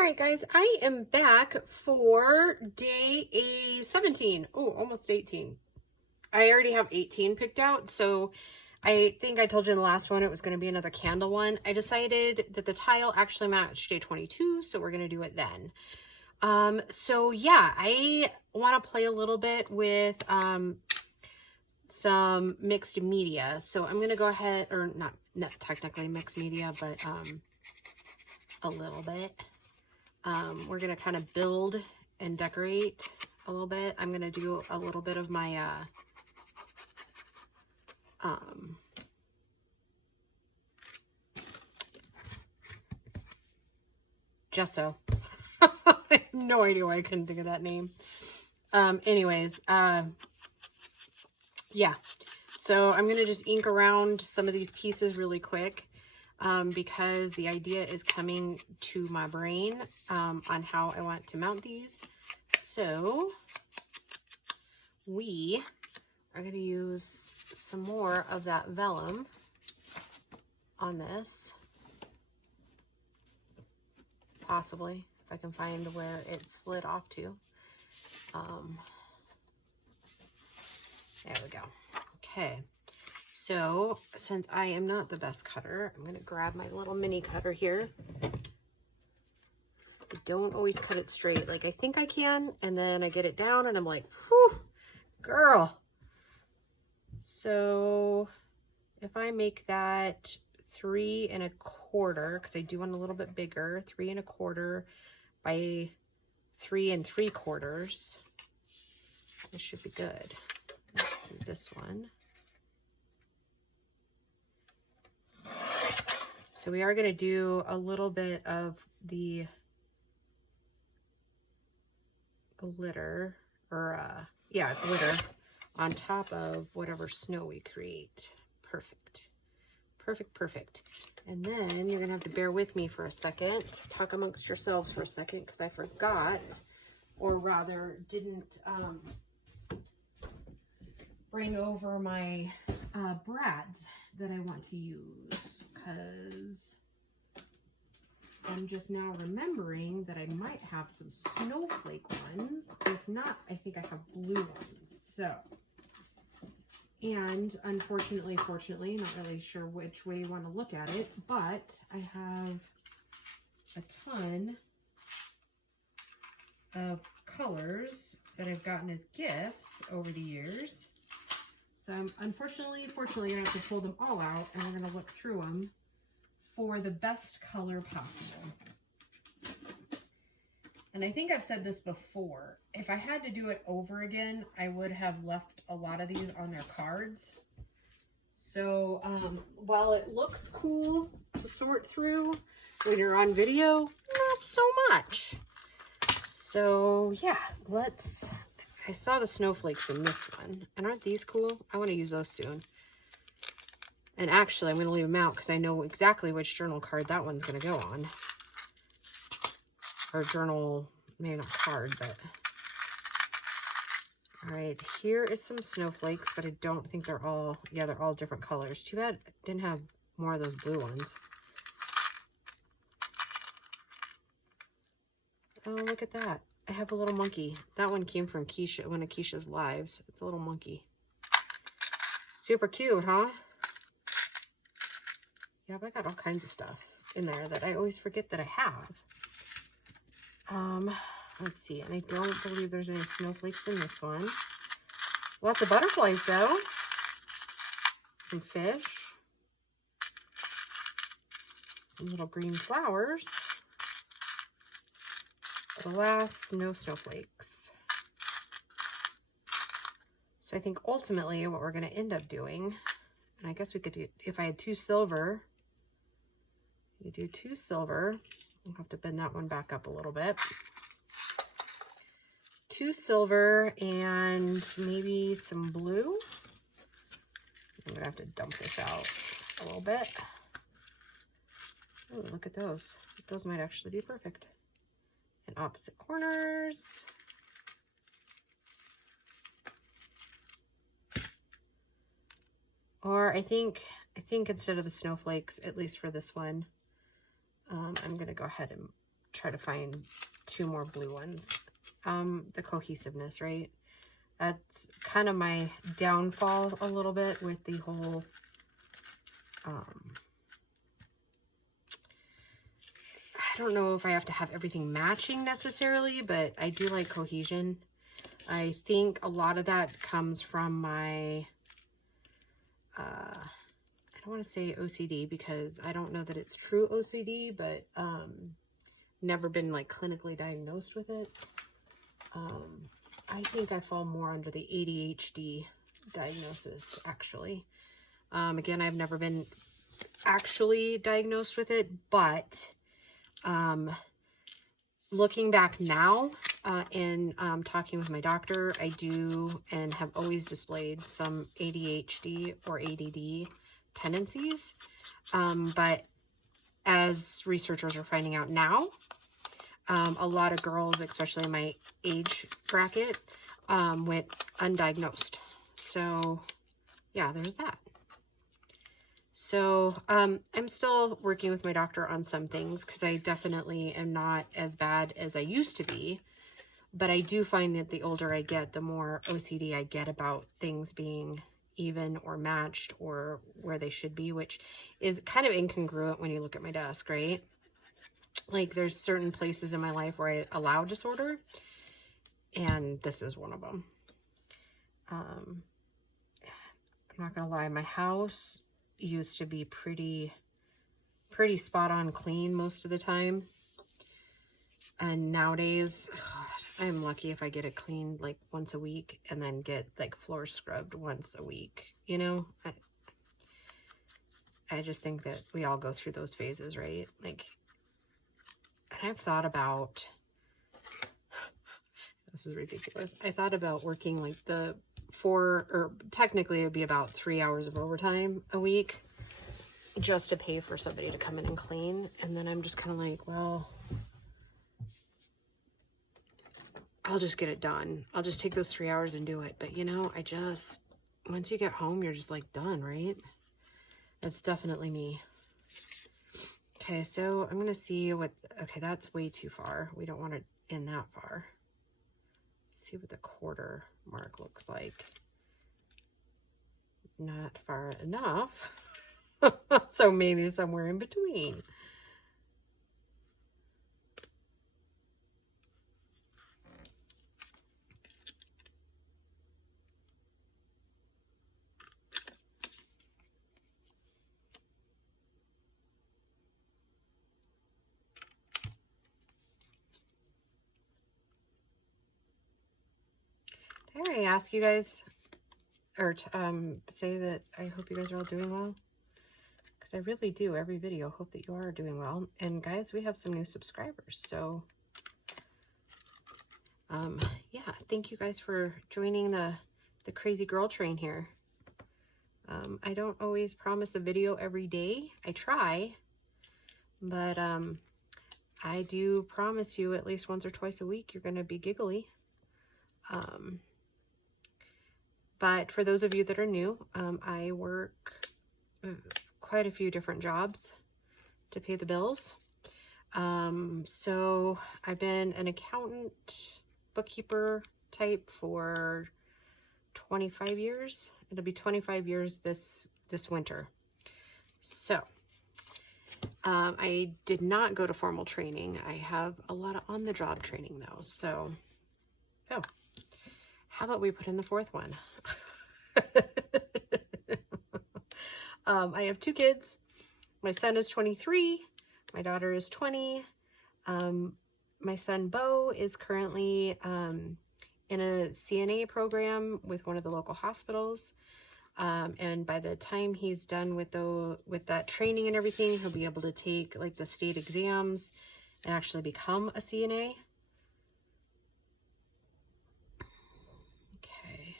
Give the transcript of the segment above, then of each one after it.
All right, guys, I am back for day 17. Oh, almost 18. I already have 18 picked out, so I think I told you in the last one it was going to be another candle one. I decided that the tile actually matched day 22, so we're going to do it then. So yeah, I want to play a little bit with some mixed media. So I'm going to go ahead, or not technically mixed media, but a little bit. We're going to kind of build and decorate a little bit. I'm going to do a little bit of my gesso. I have no idea why I couldn't think of that name. Yeah. So I'm going to just ink around some of these pieces really quick. Because the idea is coming to my brain on how I want to mount these. So we are going to use some more of that vellum on this. Possibly, if I can find where it slid off to. There we go. Okay. So, since I am not the best cutter, I'm going to grab my little mini cutter here. I don't always cut it straight like I think I can, and then I get it down and I'm like, whew, girl. So, if I make that 3 1/4, because I do want a little bit bigger, 3 1/4 by 3 3/4, this should be good. Let's do this one. So we are going to do a little bit of the glitter, or glitter on top of whatever snow we create. Perfect. Perfect, perfect. And then you're going to have to bear with me for a second. Talk amongst yourselves for a second, because I forgot, or rather didn't bring over my brads that I want to use, because I'm just now remembering that I might have some snowflake ones. If not, I think I have blue ones. So, and unfortunately, fortunately, not really sure which way you want to look at it, but I have a ton of colors that I've gotten as gifts over the years. So I'm unfortunately, fortunately, gonna have to pull them all out, and we're gonna look through them for the best color possible. And I think I've said this before. If I had to do it over again, I would have left a lot of these on their cards. So while it looks cool to sort through when you're on video, not so much. So yeah, I saw the snowflakes in this one, and aren't these cool? I want to use those soon. And actually, I'm going to leave them out because I know exactly which journal card that one's going to go on. Or journal, maybe not card, but... All right, here is some snowflakes, but I don't think they're all... Yeah, they're all different colors. Too bad I didn't have more of those blue ones. Oh, look at that. I have a little monkey. That one came from Keisha, one of Keisha's lives. It's a little monkey. Super cute, huh? Yeah, but I got all kinds of stuff in there that I always forget that I have. Let's see. And I don't believe there's any snowflakes in this one. Lots of butterflies, though. Some fish. Some little green flowers. Alas, no snowflakes. So I think ultimately what we're going to end up doing, and I guess we could do, if I had 2 silver, you do 2 silver. I'll have to bend that one back up a little bit. 2 silver and maybe some blue. I'm going to have to dump this out a little bit. Oh, look at those. Those might actually be perfect. And opposite corners. Or I think instead of the snowflakes, at least for this one, I'm going to go ahead and try to find 2 more blue ones. The cohesiveness, right? That's kind of my downfall a little bit with the whole, I don't know if I have to have everything matching necessarily, but I do like cohesion. I think a lot of that comes from my, I don't want to say OCD because I don't know that it's true OCD, but never been like clinically diagnosed with it. I think I fall more under the ADHD diagnosis, actually. Again, I've never been actually diagnosed with it, but looking back now and talking with my doctor, I do and have always displayed some ADHD or ADD tendencies. But as researchers are finding out now, a lot of girls, especially in my age bracket, went undiagnosed. So yeah, there's that. So I'm still working with my doctor on some things because I definitely am not as bad as I used to be. But I do find that the older I get, the more OCD I get about things being even or matched or where they should be, which is kind of incongruent when you look at my desk, right? Like there's certain places in my life where I allow disorder, and this is one of them. I'm not gonna lie, my house used to be pretty spot on clean most of the time, and nowadays I'm lucky if I get it cleaned like once a week and then get like floors scrubbed once a week. You know, I just think that we all go through those phases, right? Like, and I've thought about, this is ridiculous, I thought about working like the 4, or technically it would be about 3 hours of overtime a week just to pay for somebody to come in and clean. And then I'm just kind of like, well, I'll just get it done. I'll just take those 3 hours and do it. But you know, once you get home, you're just like done, right? That's definitely me. Okay, so I'm going to see what, okay, that's way too far. We don't want it in that far. Let's see what the quarter mark looks like. Not far enough. So maybe somewhere in between. Did I already ask you guys, or say that I hope you guys are all doing well? Because I really do, every video, hope that you are doing well. And guys, we have some new subscribers, so yeah, thank you guys for joining the crazy girl train here. I don't always promise a video every day. I try, but I do promise you at least once or twice a week you're going to be giggly. But for those of you that are new, I work quite a few different jobs to pay the bills. So I've been an accountant, bookkeeper type for 25 years. It'll be 25 years this winter. So I did not go to formal training. I have a lot of on-the-job training though. So, oh, how about we put in the 4th one? I have 2 kids. My son is 23. My daughter is 20. My son, Bo, is currently in a CNA program with one of the local hospitals. And by the time he's done with that training and everything, he'll be able to take like the state exams and actually become a CNA. Okay,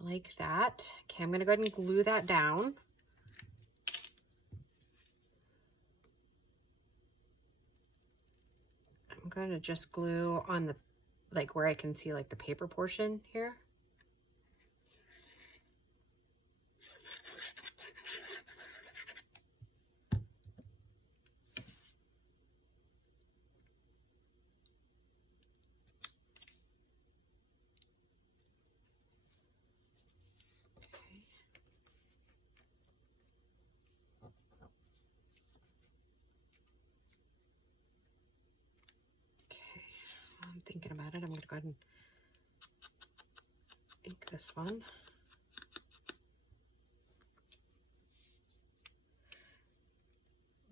I like that. Okay, I'm gonna go ahead and glue that down. I'm gonna just glue on the, like where I can see like the paper portion here. thinking about it, I'm going to go ahead and ink this one.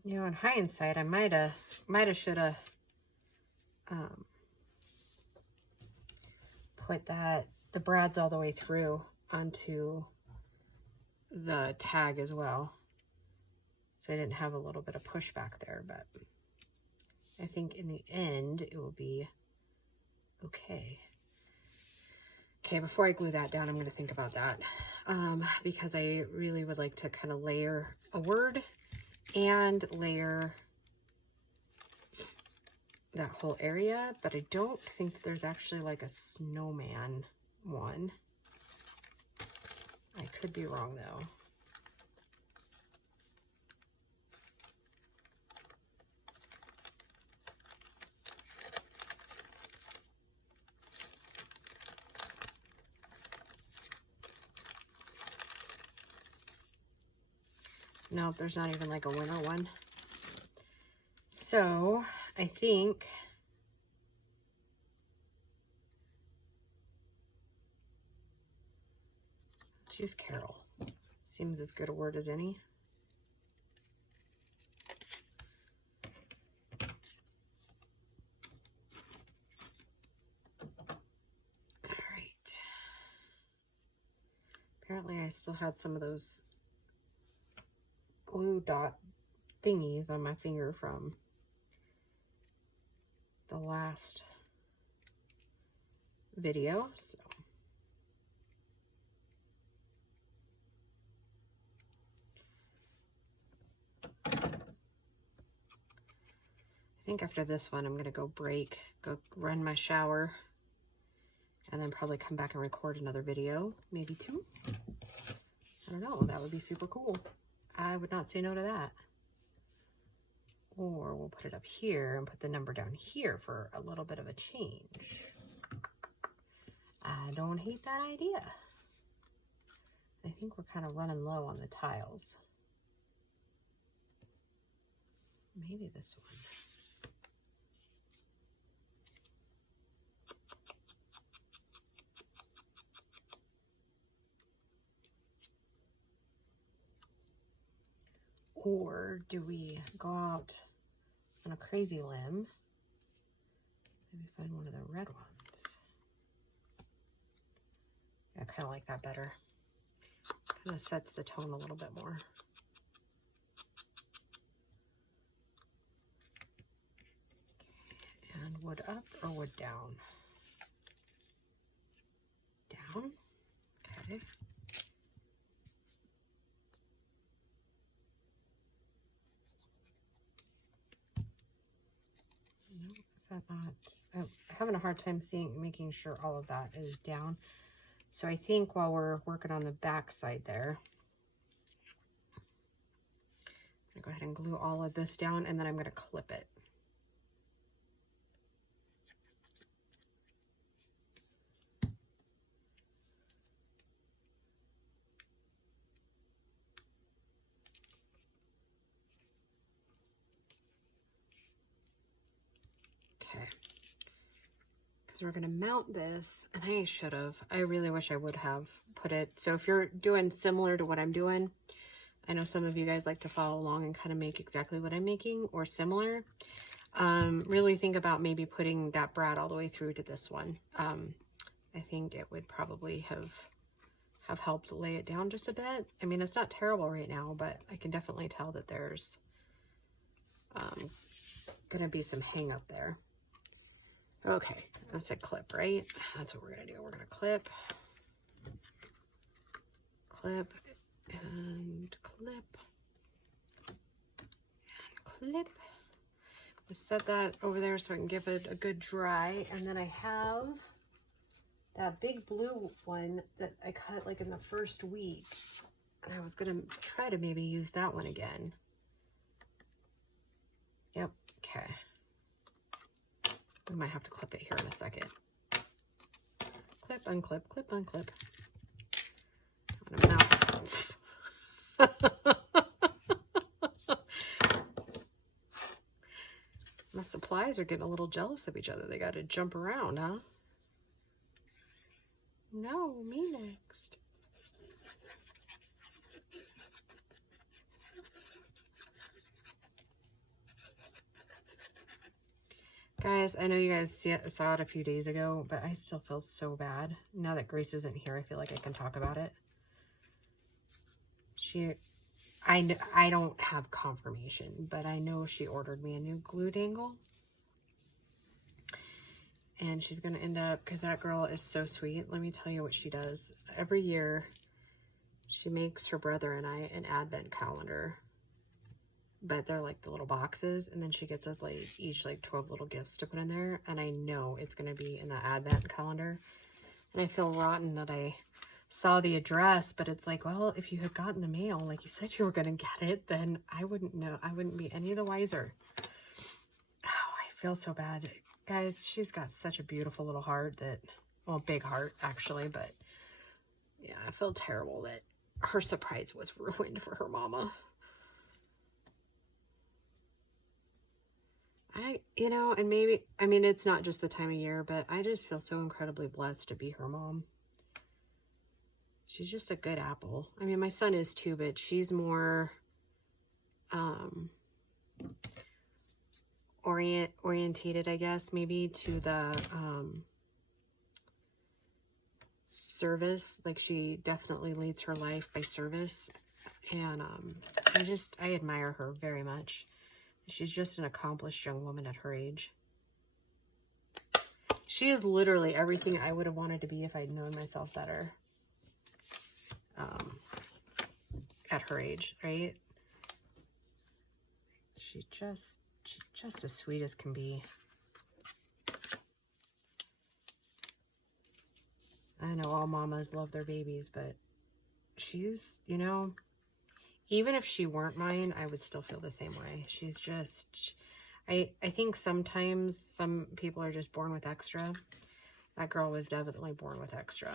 You know, in hindsight, I shoulda put the brads all the way through onto the tag as well, so I didn't have a little bit of pushback there, but I think in the end it will be okay. Okay, before I glue that down, I'm going to think about that, because I really would like to kind of layer a word and layer that whole area, but I don't think that there's actually like a snowman one. I could be wrong though. No, there's not even like a winter one. So I think let's use Carol. Seems as good a word as any. All right. Apparently I still had some of those glue dot thingies on my finger from the last video, so I think after this one I'm gonna go run my shower, and then probably come back and record another video, maybe 2. I don't know, that would be super cool. I would not say no to that. Or we'll put it up here and put the number down here for a little bit of a change. I don't hate that idea. I think we're kind of running low on the tiles. Maybe this one. Or do we go out on a crazy limb? Maybe find one of the red ones. I kind of like that better. Kind of sets the tone a little bit more. And wood up or wood down? Down. Okay. No, is that not? I'm having a hard time making sure all of that is down. So I think while we're working on the back side there, I'm gonna go ahead and glue all of this down, and then I'm gonna clip it. Okay. Because we're gonna mount this, and I really wish I would have put it. So if you're doing similar to what I'm doing, I know some of you guys like to follow along and kind of make exactly what I'm making or similar. Really think about maybe putting that brad all the way through to this one. I think it would probably have helped lay it down just a bit. I mean, it's not terrible right now, but I can definitely tell that there's gonna be some hang up there. Okay, I said clip, right? That's what we're gonna do. We're gonna clip, clip, and clip, and clip. Just set that over there so I can give it a good dry. And then I have that big blue one that I cut like in the first week. And I was gonna try to maybe use that one again. Yep, okay. We might have to clip it here in a second. Clip, unclip, clip, unclip. I'm gonna supplies are getting a little jealous of each other. They got to jump around, huh? No, me next. Guys, I know you guys saw it a few days ago, but I still feel so bad. Now that Grace isn't here, I feel like I can talk about it. I don't have confirmation, but I know she ordered me a new glue dangle. And she's going to end up, because that girl is so sweet. Let me tell you what she does. Every year, she makes her brother and I an advent calendar. But they're like the little boxes, and then she gets us like each like 12 little gifts to put in there, and I know it's going to be in the advent calendar. And I feel rotten that I saw the address, but it's like, well, if you had gotten the mail like you said you were going to get it, then I wouldn't know. I wouldn't be any the wiser. Oh, I feel so bad. Guys, she's got such a beautiful little heart that, well, big heart actually, but yeah, I feel terrible that her surprise was ruined for her mama. And maybe, I mean, it's not just the time of year, but I just feel so incredibly blessed to be her mom. She's just a good apple. I mean, my son is too, but she's more, orientated, I guess, maybe to the, service. Like, she definitely leads her life by service. And, I admire her very much. She's just an accomplished young woman at her age. She is literally everything I would have wanted to be if I'd known myself better. At her age, right? She's just as sweet as can be. I know all mamas love their babies, but she's, even if she weren't mine, I would still feel the same way. She's just, I think sometimes some people are just born with extra. That girl was definitely born with extra.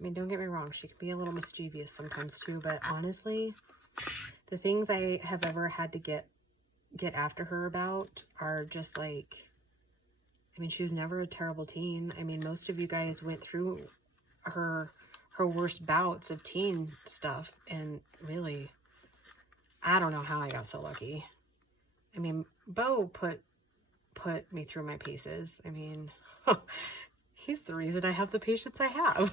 I mean, don't get me wrong, she can be a little mischievous sometimes too, but honestly, the things I have ever had to get after her about are just like, I mean, she was never a terrible teen. I mean, most of you guys went through her worst bouts of teen stuff, and really, I don't know how I got so lucky. I mean, Bo put me through my paces. I mean, he's the reason I have the patience I have.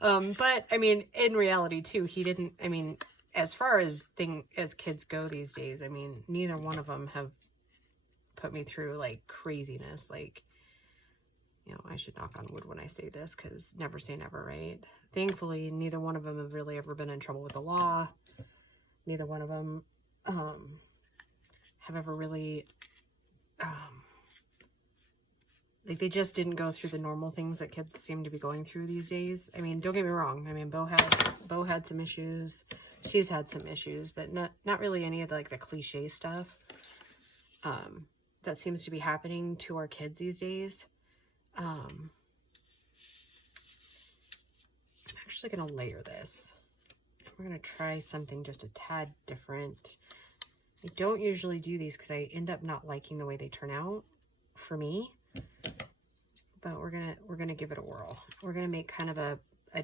But I mean, in reality too, he didn't, I mean, as far as kids go these days, I mean, neither one of them have put me through like craziness. Like, I should knock on wood when I say this, because never say never, right? Thankfully, neither one of them have really ever been in trouble with the law. Neither one of them have ever really, like, they just didn't go through the normal things that kids seem to be going through these days. I mean, don't get me wrong. I mean, Bo had some issues. She's had some issues, but not really any of the, like, the cliche stuff that seems to be happening to our kids these days. I'm actually going to layer this. We're going to try something just a tad different. I don't usually do these because I end up not liking the way they turn out for me. But we're gonna give it a whirl. We're gonna make kind of a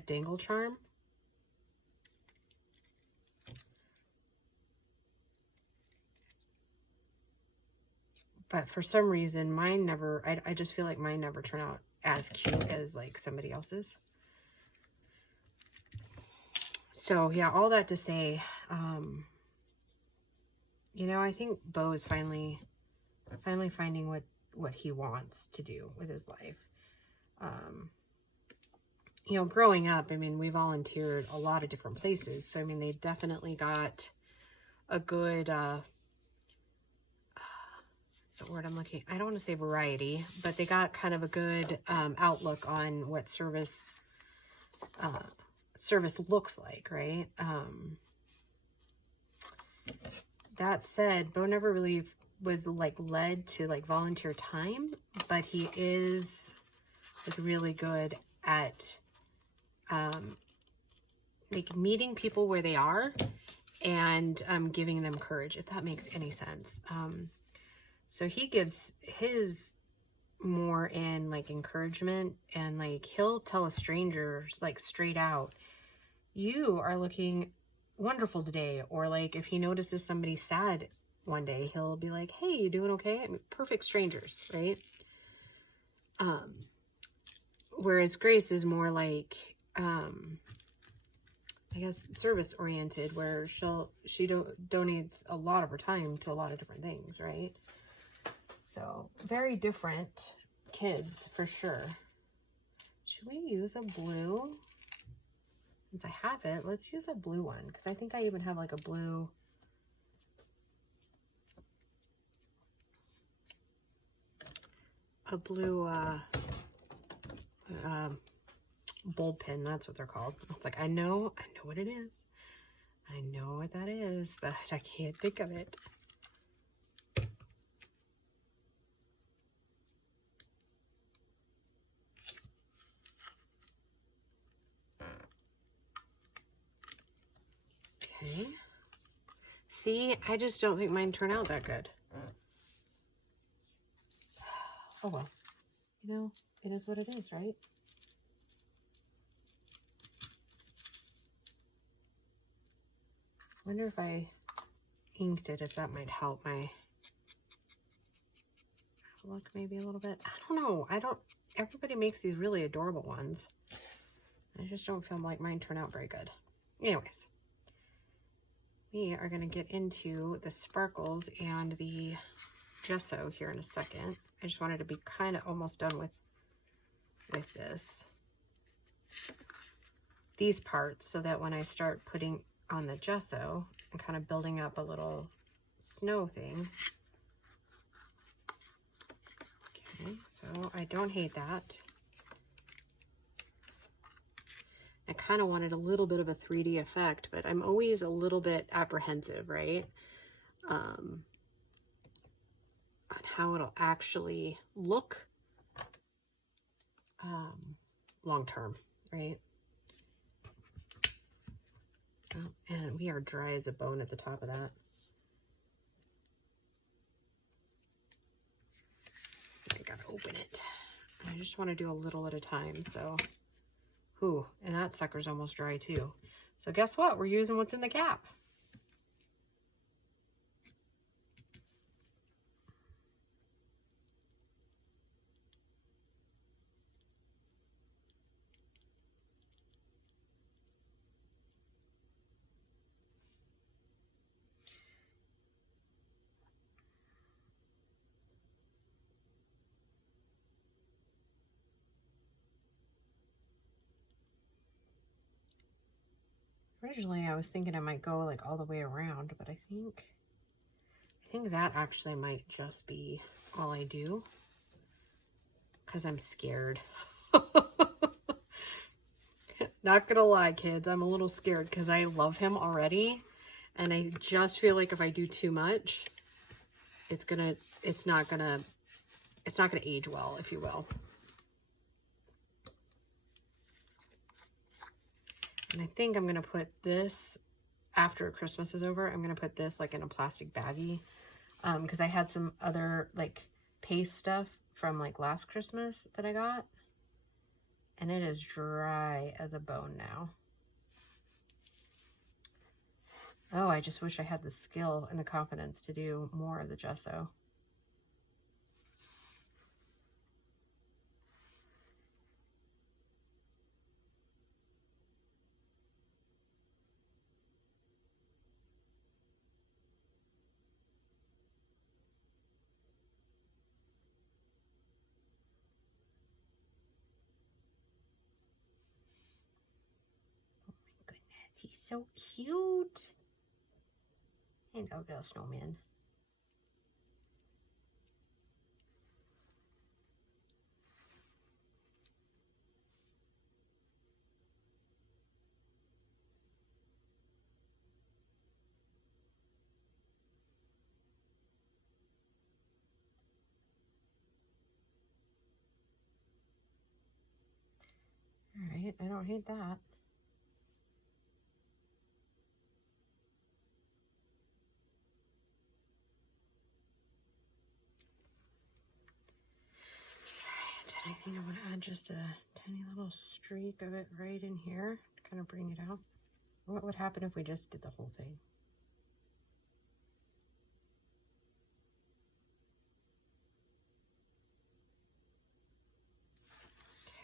dangle charm. But for some reason, mine never, I just feel like mine never turn out as cute as like somebody else's. So yeah, all that to say, I think Bo is finally finding what he wants to do with his life. Growing up, I mean, we volunteered a lot of different places. So, I mean, they've definitely got a good, what's the word I'm looking, I don't want to say variety, but they got kind of a good outlook on what service looks like, right? That said, Bo never really was like led to like volunteer time, but he is like really good at like meeting people where they are and giving them courage, if that makes any sense. So he gives his more in like encouragement, and like he'll tell a stranger like straight out, you are looking wonderful today. Or like if he notices somebody sad one day, he'll be like, hey, you doing okay? I mean, perfect strangers, right? Whereas Grace is more like, I guess, service oriented, where she donates a lot of her time to a lot of different things, right? So very different kids for sure. Should we use a blue? Since I have it, let's use a blue one, because I think I even have like a blue. Bulb pin, that's what they're called. I was like, I know what it is. I know what that is, but I can't think of it. Okay. See, I just don't think mine turned out that good. Oh well. You know, it is what it is, right? I wonder if I inked it, if that might help my look maybe a little bit. I don't know. Everybody makes these really adorable ones. I just don't feel like mine turn out very good. Anyways, we are going to get into the sparkles and the gesso here in a second. I just wanted to be kind of almost done with these parts, so that when I start putting on the gesso and kind of building up a little snow thing. Okay, so I don't hate that. I kind of wanted a little bit of a 3D effect, but I'm always a little bit apprehensive, right? On how it'll actually look long term, right? Oh, and we are dry as a bone at the top of that. I gotta open it. I just want to do a little at a time, so. Ooh, and that sucker's almost dry too. So guess what? We're using what's in the cap. Originally, I was thinking I might go like all the way around, but I think that actually might just be all I do, because I'm scared. Not gonna lie, kids, I'm a little scared because I love him already, and I just feel like if I do too much, it's not gonna age well, if you will. And I think I'm going to put this, after Christmas is over, I'm going to put this like in a plastic baggie. Because I had some other like paste stuff from like last Christmas that I got. And it is dry as a bone now. Oh, I just wish I had the skill and the confidence to do more of the gesso. He's so cute. And oh, little snowman. All right, I don't hate that. think I'm going to add just a tiny little streak of it right in here to kind of bring it out. What would happen if we just did the whole thing?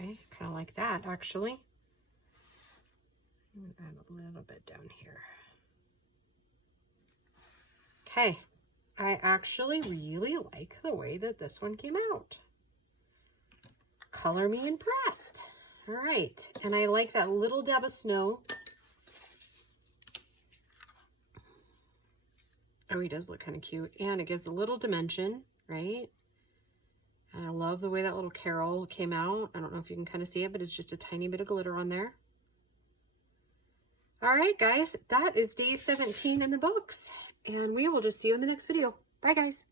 Okay, kind of like that, actually. I'm going to add a little bit down here. Okay, I actually really like the way that this one came out. Color me impressed. All right, and I like that little dab of snow. Oh, he does look kind of cute, and it gives a little dimension, right? And I love the way that little Carol came out. I don't know if you can kind of see it, but it's just a tiny bit of glitter on there. All right, guys, that is day 17 in the books, and we will just see you in the next video. Bye, guys.